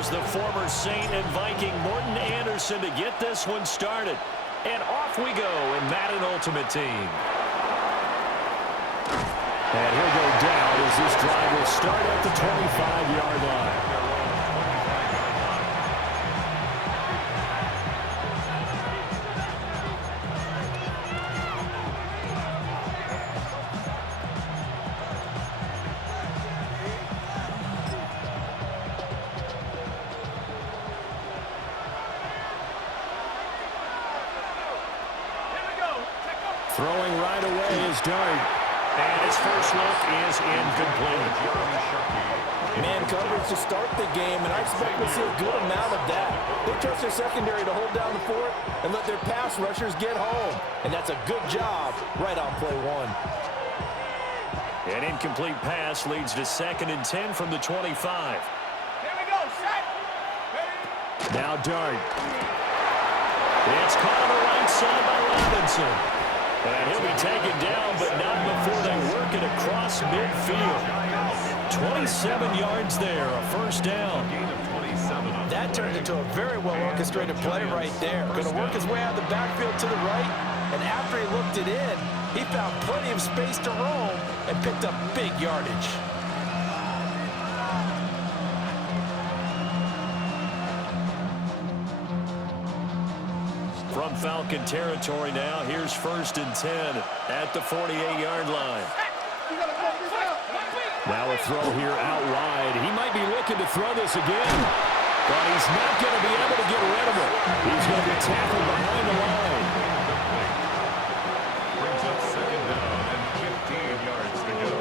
here's the former Saint and Viking Morton Anderson to get this one started. And off we go in Madden Ultimate Team. And he'll go down as this drive will start at the 25-yard line. Throwing right away is Dart. And his first look is incomplete. Man coverage to start the game, and I expect we'll see a good amount of that. They trust their secondary to hold down the fort and let their pass rushers get home. And that's a good job right on play one. An incomplete pass leads to 2nd and 10 from the 25. Here we go, set. Now Dart. It's caught on the right side by Robinson. And he'll be taken down, but not before they work it across midfield. 27 yards there, a first down. That turned into a very well-orchestrated play right there. Going to work his way out of the backfield to the right, and after he looked it in, he found plenty of space to roam and picked up big yardage. From Falcon territory now, here's 1st and 10 at the 48-yard line. Now a throw here out wide. He might be looking to throw this again, but he's not going to be able to get rid of it. He's going to be tackled behind the line. Brings up 2nd down and 15 yards to go.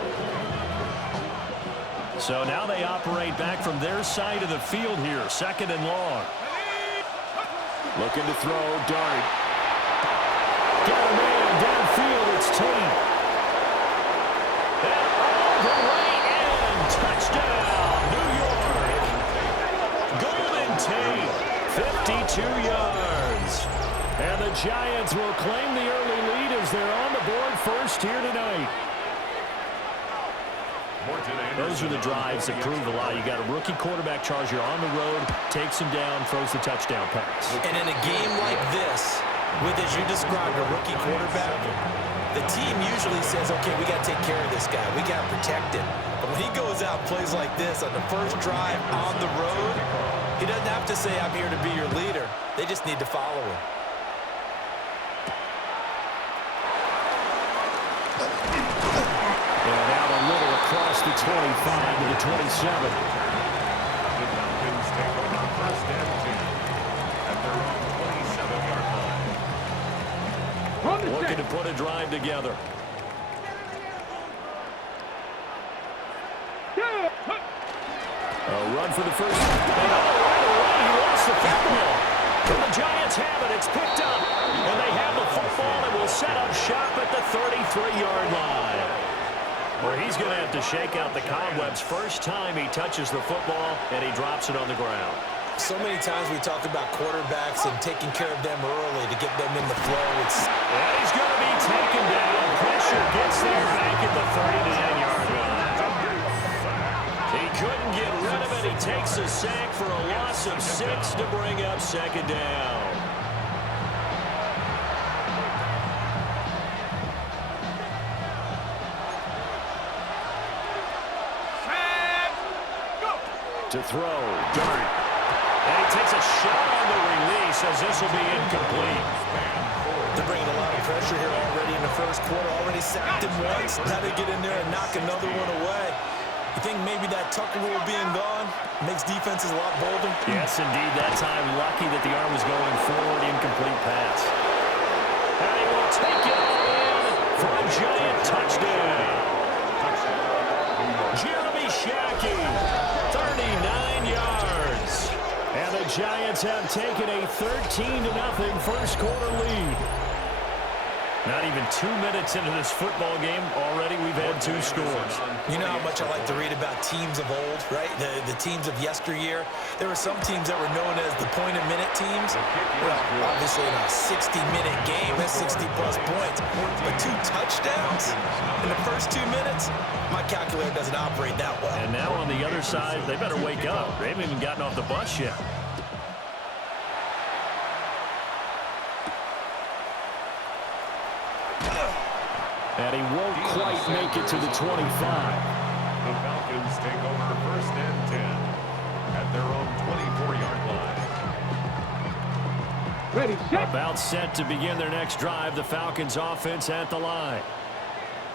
So now they operate back from their side of the field here, 2nd and long. Looking to throw, Dart. Got a man downfield, it's Tate. And all the way in, touchdown, New York. Golden Tate, 52 yards. And the Giants will claim the early lead as they're on the board first here tonight. Those are the drives that prove a lot. You got a rookie quarterback charge. You're on the road, takes him down, throws the touchdown pass. And in a game like this, with, as you described, a rookie quarterback, the team usually says, okay, we got to take care of this guy. We got to protect him. But when he goes out and plays like this on the first drive on the road, he doesn't have to say, I'm here to be your leader. They just need to follow him. And out a little across the 25 to the 27. The Falcons take over 1st and 10 at their own 27-yard line. Looking to put a drive together. A run for the first. And right away, he lost the football. And the Giants have it. It's picked up. And they have the football and will set up shop at the 33-yard line. Well, he's going to have to shake out the cobwebs first time he touches the football, and he drops it on the ground. So many times we talk about quarterbacks and taking care of them early to get them in the flow. And he's going to be taken down. Pressure gets there back at the 39-yard line. He couldn't get rid of it. He takes a sack for a loss of 6 to bring up 2nd down. To throw, Dart. And he takes a shot on the release as this will be incomplete. They're bringing a lot of pressure here already in the first quarter. Already sacked him once. Now they get in there and knock another one away. You think maybe that Tucker rule being gone makes defenses a lot bolder? Yes, indeed. That time, lucky that the arm was going forward. Incomplete pass. And he will take it all in for a Giant touchdown. Jeremy Shackey, 39 yards. And the Giants have taken a 13-0 first quarter lead. Not even 2 minutes into this football game, already we've had 2 scores. You know how much I like to read about teams of old, right? The teams of yesteryear. There were some teams that were known as the point-a-minute teams, well, obviously in a 60-minute game, that's 60-plus points. But 2 touchdowns in the first 2 minutes, my calculator doesn't operate that well. And now on the other side, they better wake up. They haven't even gotten off the bus yet. And he won't quite make it to the 25. The Falcons take over first and 10 at their own 24-yard line. Ready, set. About set to begin their next drive. The Falcons offense at the line.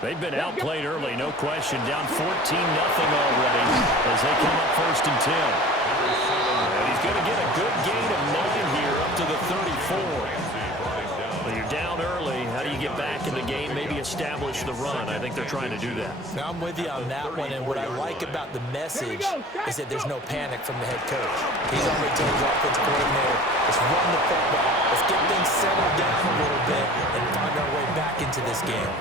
They've been outplayed early, no question. Down 14-0 already as they come up first and 10. And he's going to get a good gain of 9 here up to the 34. When you're down early, how do you get back in the game, maybe establish the run? I think they're trying to do that. Now, I'm with you on that one, and what I like about the message is that there's no panic from the head coach. He's already told his offensive coordinator, let's run the football. Let's get things settled down a little bit and find our way back into this game.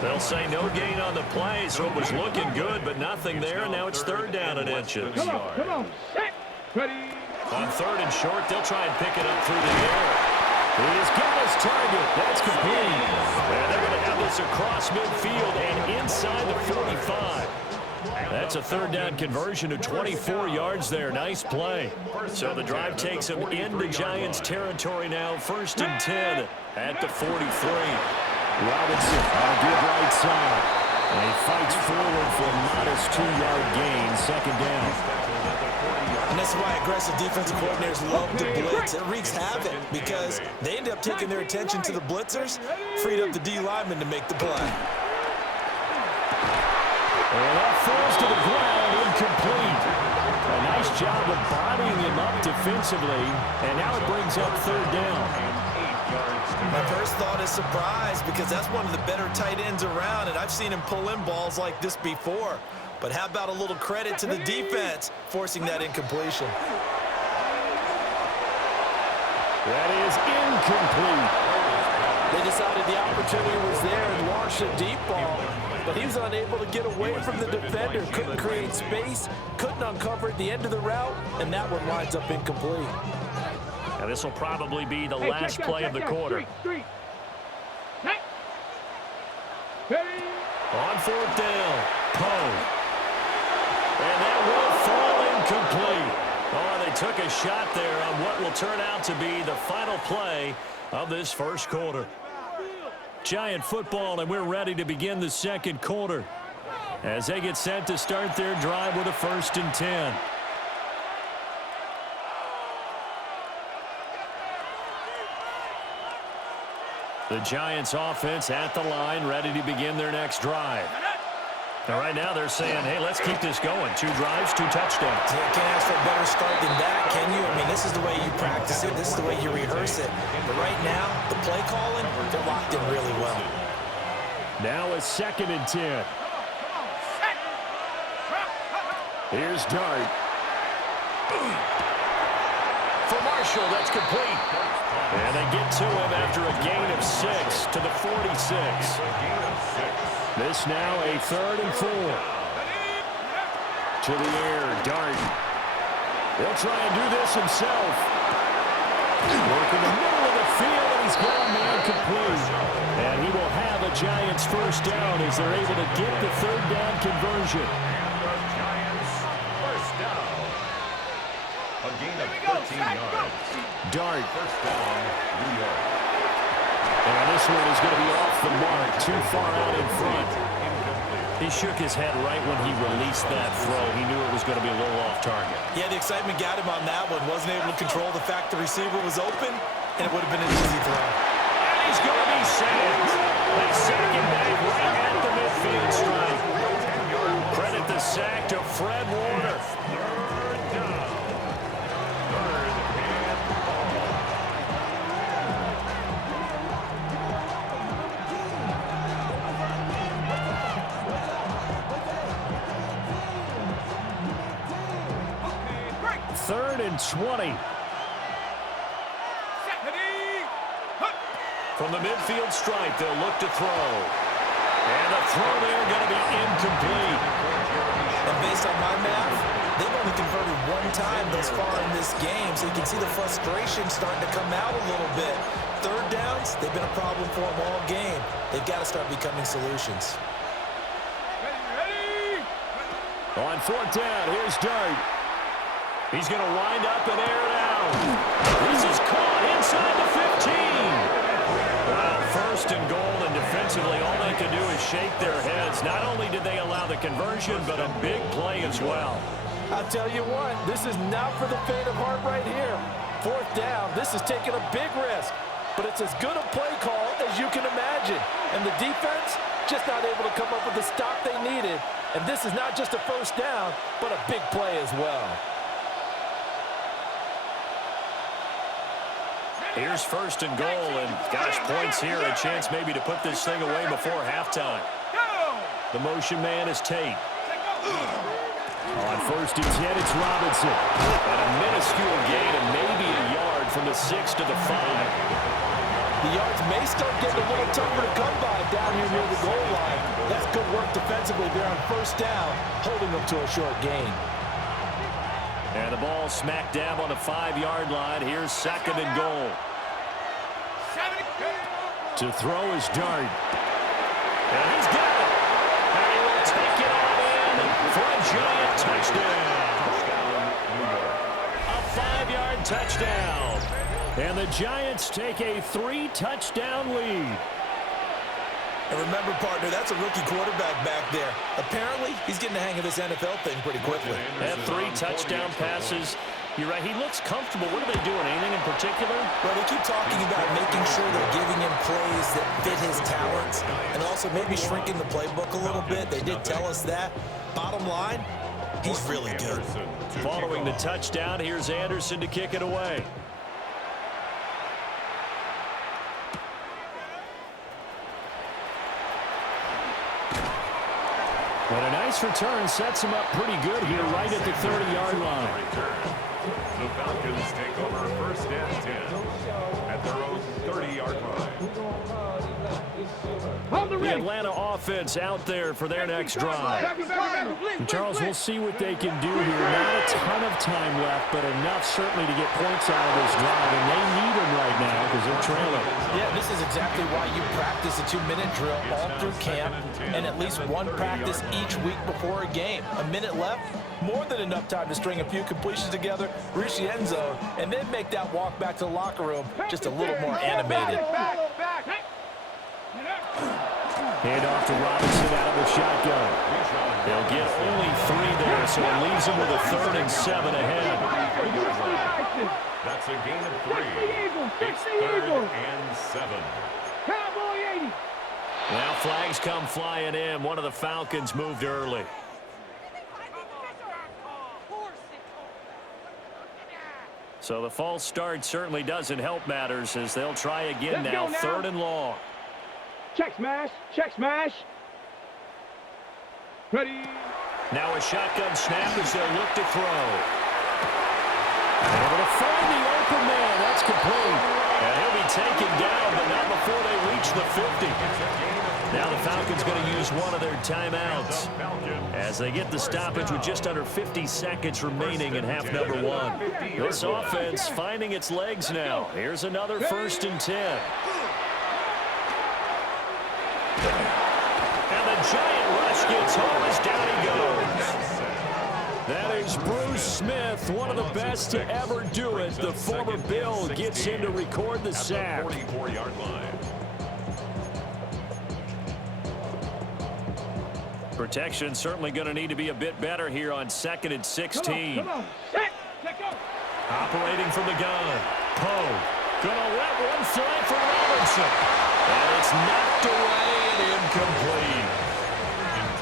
They'll say no gain on the play, so it was looking good, but nothing there, and now it's third down and inches. Come on, set. Ready. On third and short, they'll try and pick it up through the air. He's got his target. That's complete. And they're going to have this across midfield and inside the 45. That's a third down conversion to 24 yards there. Nice play. So the drive takes them into Giants territory now. First and 10 at the 43. Robinson on a give right side. And he fights forward for a modest 2-yard gain. Second down. And that's why aggressive defensive coordinators love to blitz. It wreaks havoc because they end up taking their attention to the blitzers, freed up the D lineman to make the play. And that falls to the ground, incomplete. A nice job of bodying him up defensively, and now it brings up third down. My first thought is surprise because that's one of the better tight ends around, and I've seen him pull in balls like this before. But how about a little credit to the defense forcing that incompletion? That is incomplete. They decided the opportunity was there and launched a deep ball, but he was unable to get away from the defender, couldn't create space, couldn't uncover at the end of the route, and that one winds up incomplete. Now this will probably be the last play of the quarter. On fourth down, Poe. And that will fall incomplete. Oh, they took a shot there on what will turn out to be the final play of this first quarter. Giant football, and we're ready to begin the second quarter as they get set to start their drive with a first and 10. The Giants offense at the line, ready to begin their next drive. Now, right now, they're saying, hey, let's keep this going. 2 drives, 2 touchdowns. Yeah, can't ask for a better start than that, can you? I mean, this is the way you practice it. This is the way you rehearse it. But right now, the play calling, they're locked in really well. Now a second and 10. Here's Dart. For Marshall, that's complete. And they get to him after a gain of 6 to the 46. This now a third and 4. To the air, Dart. He'll try and do this himself. Work in the middle of the field, and he's got a man complete. And he will have a Giants first down as they're able to get the third down conversion. A gain of 13 yards. Dart. First down, New York. And this one is going to be off the mark, too far out in front. He shook his head right when he released that throw. He knew it was going to be a little off target. Yeah, the excitement got him on that one. Wasn't able to control the fact the receiver was open, and it would have been an easy throw. And he's going to be sacked. They sack him back right at the midfield stripe. Credit the sack to Fred Warner. Third down. Third and ball. Third and 20. From the midfield stripe, they'll look to throw. And the throw there going to be incomplete. And based on my math, they've only converted one time thus far in this game, so you can see the frustration starting to come out a little bit. Third downs, they've been a problem for them all game. They've got to start becoming solutions. On fourth down, here's Dart. He's going to wind up and air it out. This is caught inside the 15. Wow, first and goal, and defensively, all they can do is shake their heads. Not only did they allow the conversion, but a big play as well. I'll tell you what, this is not for the faint of heart right here. Fourth down, this is taking a big risk, but it's as good a play call as you can imagine. And the defense just not able to come up with the stop they needed. And this is not just a first down, but a big play as well. Here's first and goal, and gosh, points here, a chance maybe to put this thing away before halftime. The motion man is Tate. On first and 10, it's Robinson. And a minuscule gain of maybe a yard from the 6 to the 5. The yards may start getting a little tougher to come by down here near the goal line. That's good work defensively there on first down, holding them to a short gain. And the ball smack dab on the 5-yard line. Here's second and goal. To throw is Dart. And he's got it. And he will take it on in for a giant touchdown. A 5-yard touchdown. And the Giants take a 3-touchdown lead. And remember, partner, that's a rookie quarterback back there. Apparently, he's getting the hang of this NFL thing pretty quickly. Had 3 touchdown passes. You're right, he looks comfortable. What are they doing? Anything in particular? Well, they keep talking about making sure they're giving him plays that fit his talents and also maybe shrinking the playbook a little bit. They did tell us that. Bottom line, he's really good. Following the touchdown, here's Anderson to kick it away. But a nice return sets him up pretty good here right at the 30-yard line. The Falcons take over first and 10 at their own 30-yard line. The Atlanta offense out there for their next drive. And Charles, we'll see what they can do here. Not a ton of time left, but enough certainly to get points out of this drive. And they need them right now because they're trailing. Yeah, this is exactly why you practice a 2-minute drill all through camp and at least one practice each week before a game. A minute left, more than enough time to string a few completions together, reach the end zone, and then make that walk back to the locker room just a little more animated. Handoff to Robinson out of the shotgun. They'll get only 3 there, so it leaves them with a 3rd and 7 ahead. That's a gain of 3. It's 3rd and 7. Now flags come flying in. One of the Falcons moved early. So the false start certainly doesn't help matters as they'll try again now. 3rd and long. Check smash, check smash. Ready. Now a shotgun snap as they'll look to throw. Able to find the open man. That's complete. And he'll be taken down, but not before they reach the 50. Now the Falcons going to use one of their timeouts as they get the stoppage with just under 50 seconds remaining in half number 1. This offense finding its legs now. Here's another 1st and 10. And the giant rush gets home as down he goes. That is Bruce Smith, one of the best to ever do it. The former Bill gets in to record the sack. 44-yard line. Protection certainly going to need to be a bit better here on 2nd and 16. Come on. Set. Go. Operating from the gun. Poe going to let one fly for Robinson. And it's knocked away and incomplete.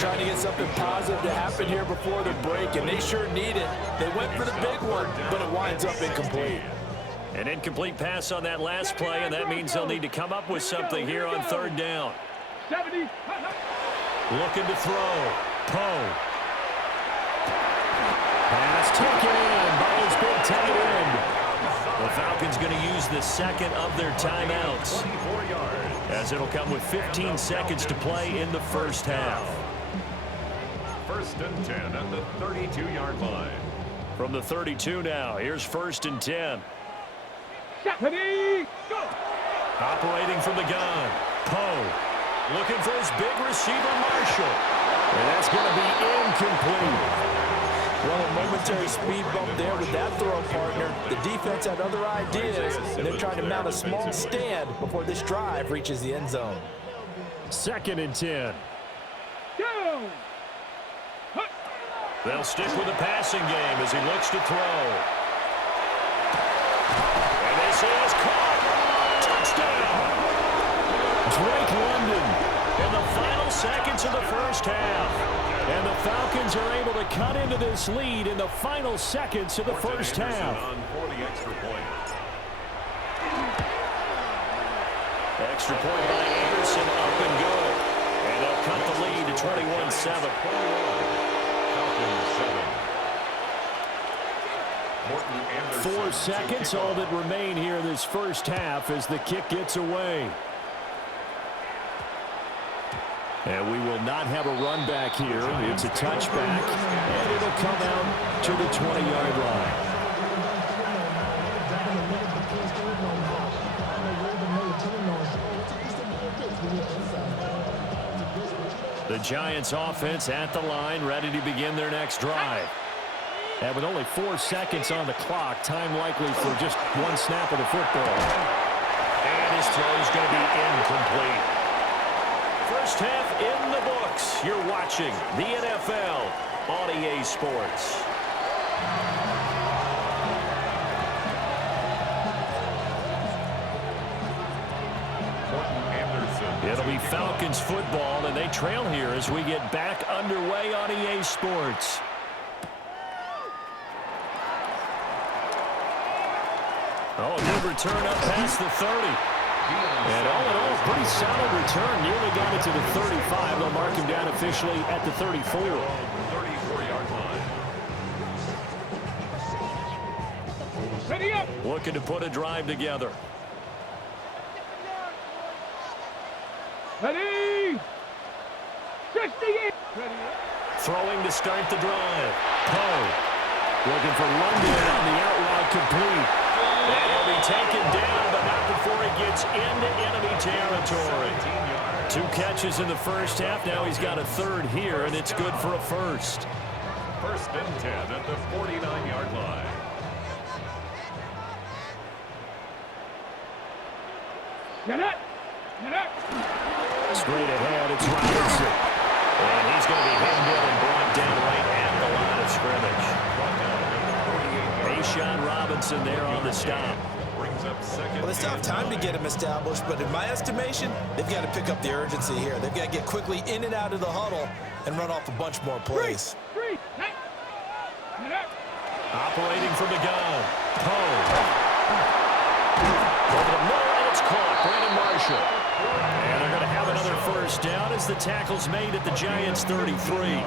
Trying to get something positive to happen here before the break, and they sure need it. They went for the big one, but it winds up incomplete. An incomplete pass on that last play, and that means they'll need to come up with something here on 3rd down. 70. Looking to throw. Poe. Pass taken in by his big tight end. The Falcons going to use the 2nd of their timeouts, as it'll come with 15 seconds to play in the 1st half. first and 10 at the 32-yard line. From the 32 now, here's first and 10. Ready, go! Operating from the gun, Poe. Looking for his big receiver, Marshall. And that's going to be incomplete. Well, a momentary speed bump there with that throw, partner. The defense had other ideas, and they're trying to mount a small stand before this drive reaches the end zone. Second and 10. Down! They'll stick with the passing game as he looks to throw. And this is caught. Touchdown! Drake London in the final seconds of the first half. And the Falcons are able to cut into this lead in the final seconds of the first half. On for the extra point. Extra point by Anderson, up and good. And they'll cut the lead to 21-7. Falcons 7. 4 seconds, all that remain here this first half as the kick gets away. And we will not have a run back here. It's a touchback, and it'll come out to the 20-yard line. The Giants offense at the line, ready to begin their next drive. And with only 4 seconds on the clock, time likely for just one snap of the football. And his throw is going to be incomplete. First half in the books. You're watching the NFL on EA Sports. It'll be Falcons football, and they trail here as we get back underway on EA Sports. Oh, a good return up past the 30. And all in all, pretty solid return. Nearly got it to the 35. They'll mark him down officially at the 34. 34-yard line. Ready up! Looking to put a drive together. Ready! 68! Ready up! Throwing to start the drive. Poe looking for London on the out route complete. And he'll be taken down, but not before he gets into enemy territory. 2 catches in the first half. Now he's got a third here, and it's good for a first. First and 10 at the 49-yard line. Get it! Get it! Straight ahead, it's Robinson. And he's going to be hemmed in and brought down right at the line of scrimmage. A'Shawn Robinson there on the stop. Well, they still have time to get him established, but in my estimation, they've got to pick up the urgency here. They've got to get quickly in and out of the huddle and run off a bunch more plays. Operating from the gun. Poe. Over the middle, and it's caught. Brandon Marshall. And they're going to have another first down as the tackle's made at the Giants' 33.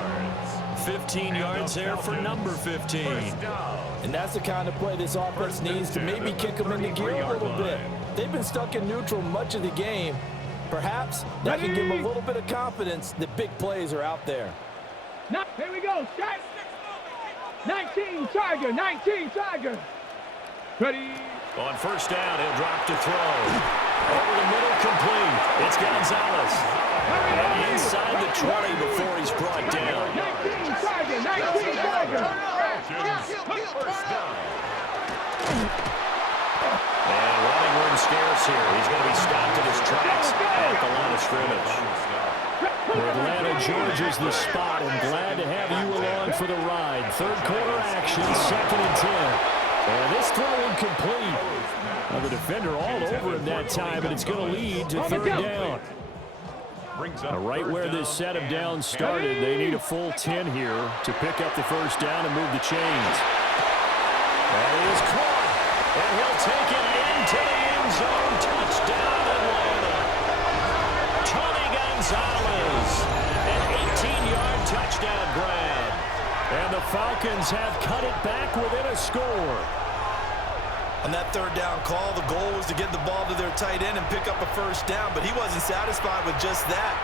15 yards there for number 15. And that's the kind of play this offense needs to maybe kick them into gear a little bit. They've been stuck in neutral much of the game. Perhaps that can give them a little bit of confidence that big plays are out there. Now, here we go. Start. 19 Tiger. 19 Tiger. Ready. On first down, he'll drop to throw. Over the middle, complete. It's Gonzalez. And inside the 20 before he's brought down. 19 Tiger. 19 Tiger. And running room scarce here. He's going to be stopped in his tracks at the line of scrimmage. Atlanta, Georgia's the spot, and glad to have you along for the ride. Third quarter action, second and 10. And this throw incomplete. Now the defender all over him that time, and it's going to lead to third down. Right where this set of downs started, they need a full 10 here to pick up the first down and move the chains. That is caught, and he'll take it into the end zone. Touchdown, Atlanta. Tony Gonzalez, an 18-yard touchdown grab. And the Falcons have cut it back within a score. On that third down call, the goal was to get the ball to their tight end and pick up a first down, but he wasn't satisfied with just that.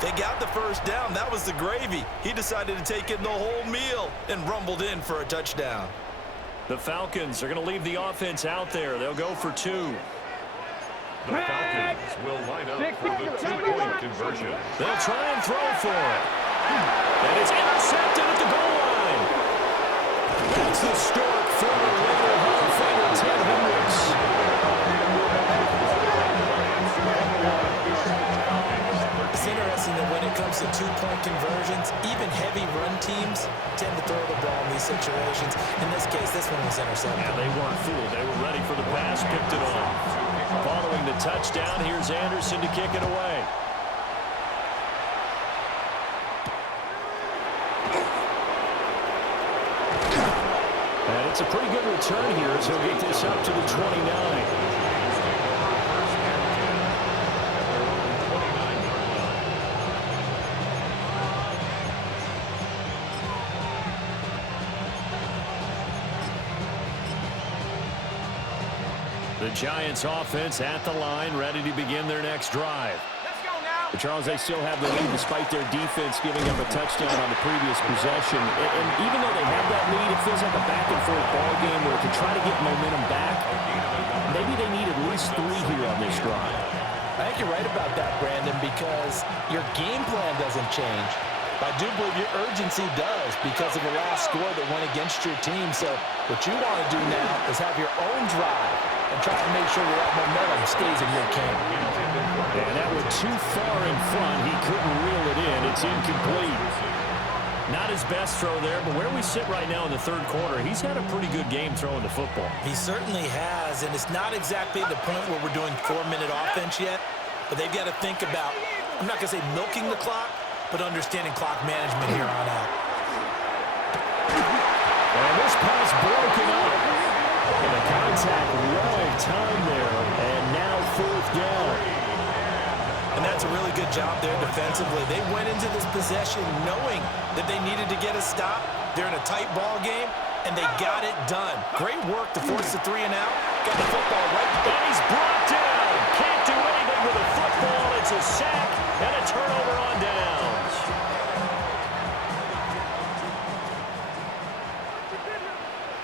They got the first down. That was the gravy. He decided to take in the whole meal and rumbled in for a touchdown. The Falcons are going to leave the offense out there. They'll go for 2. The Falcons will line up for the 2-point conversion. They'll try and throw for it. And it's intercepted at the goal line. That's the historic former Raider Hall of Famer Ted Hendricks. It's interesting that when it comes to 2-point conversions, even heavy run teams tend to throw the ball in these situations. In this case, this one was intercepted. Yeah, they weren't fooled. They were ready for the pass, picked it off. Following the touchdown, here's Anderson to kick it away. And it's a pretty good return here as he'll get this up to the 29. The Giants offense at the line, ready to begin their next drive. Let's go now. Charles, they still have the lead despite their defense giving up a touchdown on the previous possession. And even though they have that lead, it feels like a back-and-forth ball game where to try to get momentum back, maybe they need at least 3 here on this drive. I think you're right about that, Brandon, because your game plan doesn't change. I do believe your urgency does because of the last score that went against your team. So what you want to do now is have your own drive and try to make sure that momentum stays in your camp. And that was too far in front. He couldn't reel it in. It's incomplete. Not his best throw there, but where we sit right now in the third quarter, he's had a pretty good game throwing the football. He certainly has, and it's not exactly the point where we're doing 4-minute offense yet, but they've got to think about, I'm not going to say milking the clock, but understanding clock management here on out. And this pass broken up. And the contact well timed there, and now 4th down. And that's a really good job there defensively. They went into this possession knowing that they needed to get a stop. They're in a tight ball game, and they got it done. Great work to force the 3 and out. Got the football right. And he's brought down. Can't do anything with the football. It's a sack and a turnover on downs.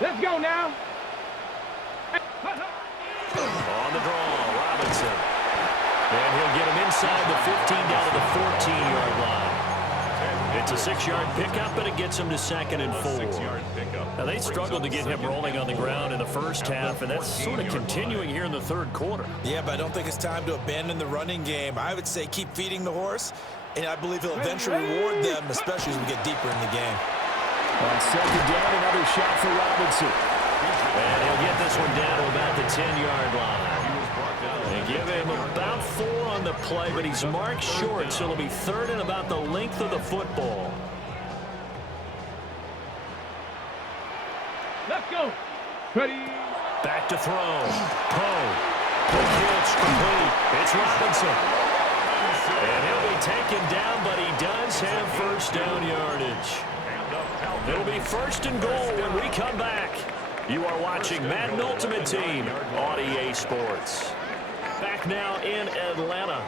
Let's go now. On the draw, Robinson. And he'll get him inside the 15 down to the 14-yard line. It's a 6-yard pickup, and it gets him to 2nd and 4. 6-yard pickup. Now, they struggled to get him rolling on the ground in the first half, and that's sort of continuing here in the third quarter. Yeah, but I don't think it's time to abandon the running game. I would say keep feeding the horse, and I believe he'll eventually reward them, especially as we get deeper in the game. On 2nd down, another shot for Robinson. And he'll get this one down to about the 10-yard line. They give him about 4 on the play, but he's marked short, so it'll be 3rd and about the length of the football. Let's go. Ready. Back to throw. Poe. Quick hitch complete. It's Robinson. And he'll be taken down, but he does have first down yardage. It'll be 1st and goal when we come back. You are watching Madden Ultimate Team on EA Sports. Back now in Atlanta.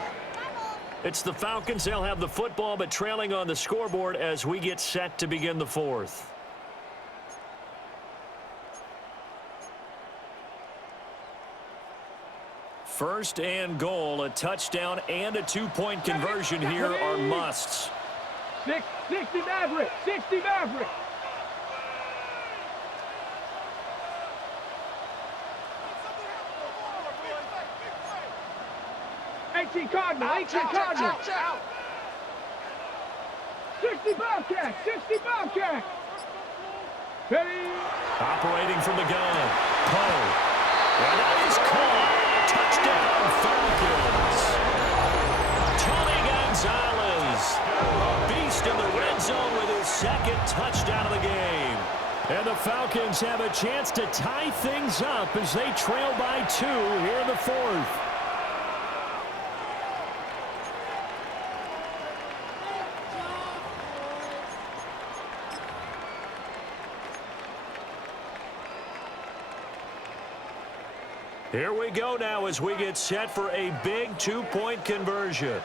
It's the Falcons. They'll have the football, but trailing on the scoreboard as we get set to begin the 4th. First and goal, a touchdown and a 2-point conversion here are musts. 60 Maverick. 60 Maverick. Cardinal, 18 Cardinal. 60 Bobcat, 60 Bobcat. Ready. Operating from the gun. Poe. And that is caught. Touchdown, Falcons. Tony Gonzalez. A beast in the red zone with his 2nd touchdown of the game. And the Falcons have a chance to tie things up as they trail by 2 here in the 4th. Here we go now as we get set for a big 2-point conversion.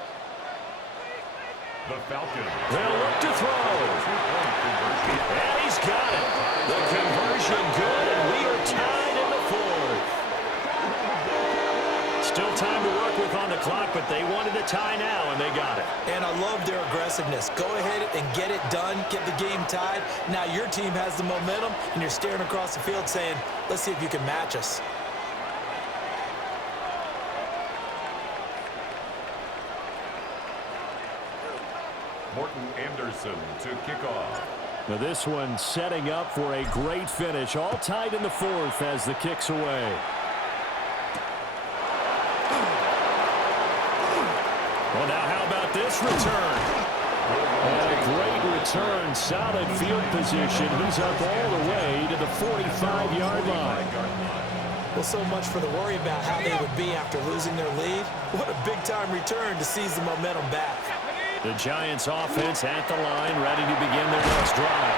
The Falcons. They'll look to throw. And he's got it. The conversion good, and we are tied in the fourth. Still time to work with on the clock, but they wanted a tie now, and they got it. And I love their aggressiveness. Go ahead and get it done, get the game tied. Now your team has the momentum, and you're staring across the field saying, let's see if you can match us. Morton Anderson to kick off. Now this one setting up for a great finish. All tied in the fourth as the kick's away. Well, now how about this return? And a great return. Solid field position. He's up all the way to the 45-yard line. Well, so much for the worry about how they would be after losing their lead. What a big-time return to seize the momentum back. The Giants offense at the line, ready to begin their next drive.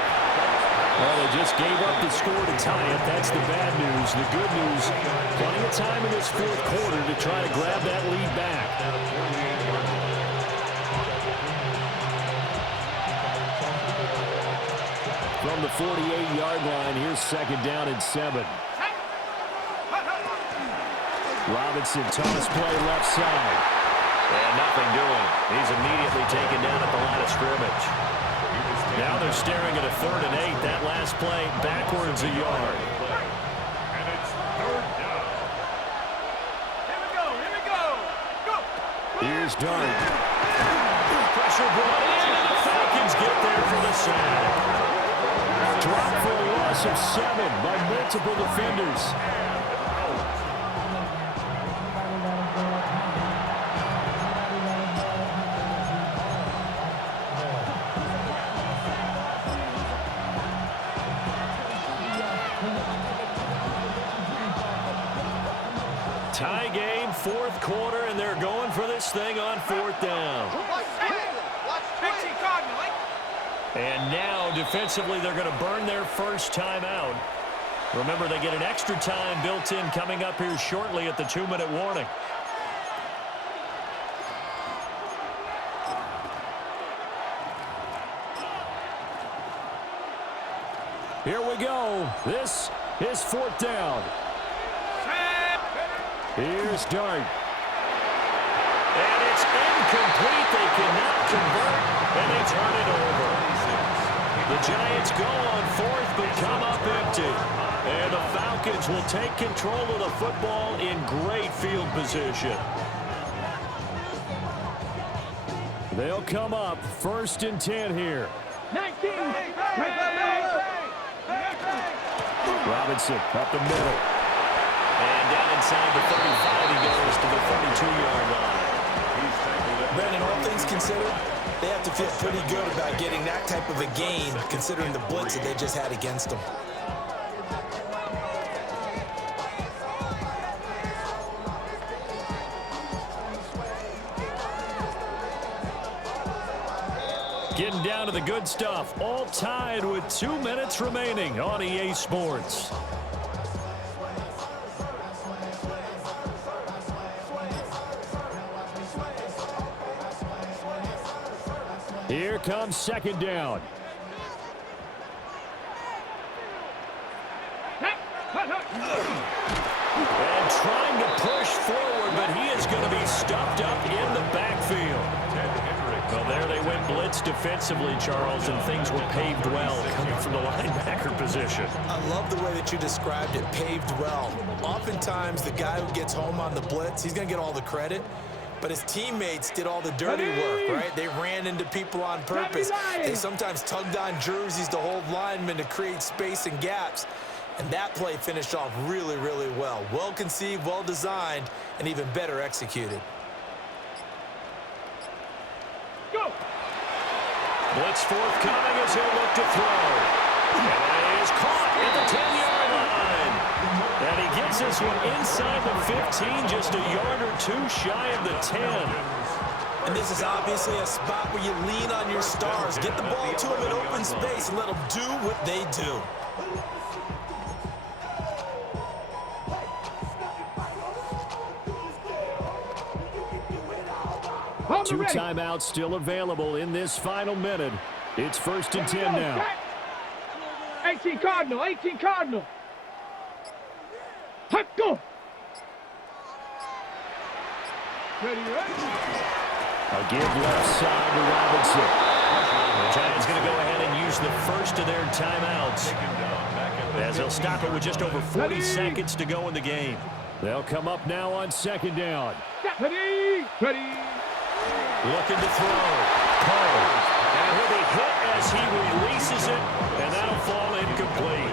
Well, they just gave up the score to tie it. That's the bad news. The good news, plenty of time in this fourth quarter to try to grab that lead back. From the 48-yard line, here's second down and 7. Robinson, toss play left side. And nothing doing. He's immediately taken down at the line of scrimmage. Now they're staring at a 3rd and 8. That last play backwards a yard. And it's 3rd down. Here we go. Here we go. Go. Here's Dart. Pressure brought in, and the Falcons get there for the sack. Dropped for a loss of 7 by multiple defenders. Tie game, fourth quarter, and they're going for this thing on 4th down. And now, defensively, they're going to burn their first timeout. Remember, they get an extra time built in coming up here shortly at the 2-minute warning. Here we go. This is 4th down. Here's Dart. And it's incomplete. They cannot convert, and they turn it over. The Giants go on 4th, but come up empty. And the Falcons will take control of the football in great field position. They'll come up 1st and 10 here. 19. Robinson up the middle. And down inside the 35, he goes to the 32-yard line. Brandon, all things considered, they have to feel pretty good about getting that type of a gain, considering the blitz that they just had against them. Getting down to the good stuff. All tied with 2 minutes remaining on EA Sports. Here comes second down. And trying to push forward, but he is going to be stuffed up in the backfield. Well, there they went blitz defensively, Charles, and things were paved well coming from the linebacker position. I love the way that you described it, paved well. Oftentimes, the guy who gets home on the blitz, he's going to get all the credit. But his teammates did all the dirty work, right? They ran into people on purpose. They sometimes tugged on jerseys to hold linemen to create space and gaps. And that play finished off really, really well. Well conceived, well designed, and even better executed. Go. Blitz forthcoming as he'll look to throw. And he is caught at the 10-yard line. And he gets this one inside the 15, just a yard or two shy of the 10. And this is obviously a spot where you lean on your stars. Get the ball to them in open space and let them do what they do. Hold Two ready. timeouts still available in this final minute. It's 1st and 10 now. 18 Cardinal, 18 Cardinal. Hut, go. Ready, ready. A give left side to Robinson. The Giants going to go ahead and use the first of their timeouts, as they'll stop it with just over 40 seconds to go in the game. They'll come up now on 2nd down. Ready, ready. Looking to throw. Poe. And he'll be hit as he releases it, and that'll fall incomplete.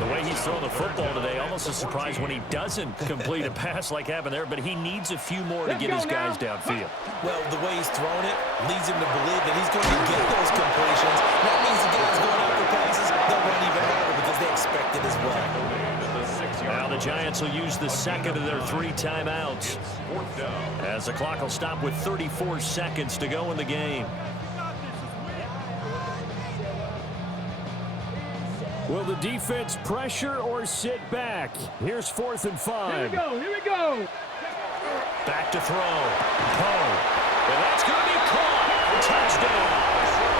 The way he's throwing the football today, almost a surprise when he doesn't complete a pass like happened there, but he needs a few more to get his guys downfield. Well, the way he's throwing it leads him to believe that he's going to get those completions. That means the guys going after passes, they'll run even harder because they expect it as well. Now the Giants will use the second of their 3 timeouts, as the clock will stop with 34 seconds to go in the game. Will the defense pressure or sit back? Here's 4th and 5. Here we go, here we go. Back to throw. Poe. And that's going to be caught. Touchdown.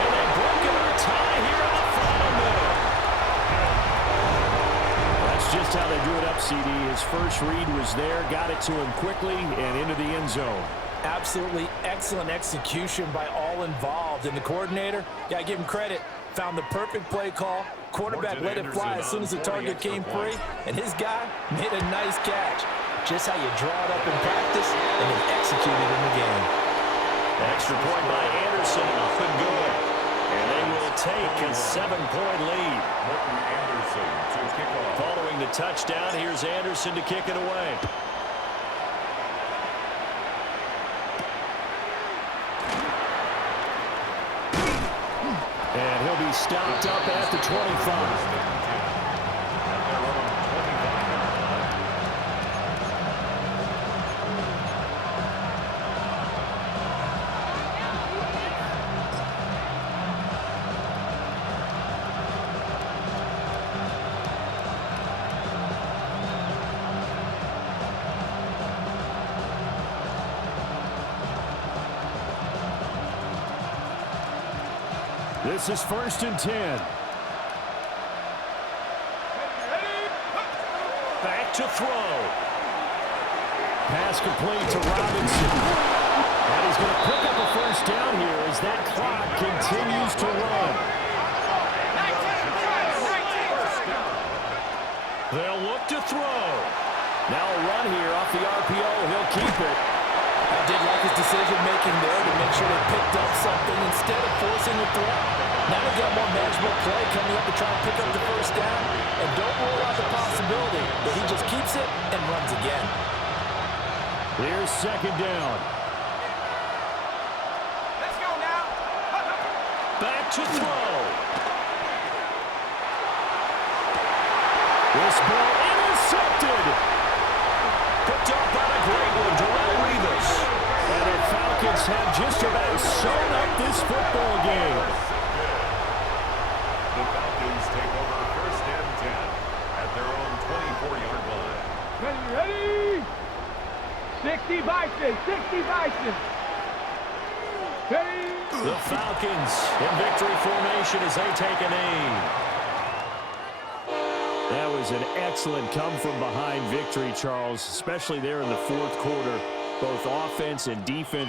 And they've broken our tie here in the final minute. That's just how they drew it up, CD. His first read was there, got it to him quickly, and into the end zone. Absolutely excellent execution by all involved. And the coordinator, got to give him credit, found the perfect play call. Quarterback let it fly as soon as the target came free, and his guy made a nice catch. Just how you draw it up in practice and then execute it in the game. Extra point by Anderson, up and good. And they will take a 7-point lead. Following the touchdown, here's Anderson to kick it away. And he'll be stopped up at the 25. This is 1st and 10. Back to throw. Pass complete to Robinson. And he's going to pick up a 1st down here as that clock continues to run. They'll look to throw. Now a run here off the RPO. He'll keep it. I did like his decision-making there to make sure they picked up something instead of forcing the throw. Now they've got more manageable play coming up to try and pick up the 1st down. And don't rule out the possibility that he just keeps it and runs again. Here's 2nd down. Let's go now. Back to throw. This ball intercepted. Picked up by the great one, Darrelle Revis. And the Falcons have just about sewn up this football game. The Falcons take over 1st and 10 at their own 24-yard line. Ready, ready. 60 Bison, 60 Bison. Ready. The Falcons in victory formation as they take a knee. That was an excellent come-from-behind victory, Charles, especially there in the 4th quarter. Both offense and defense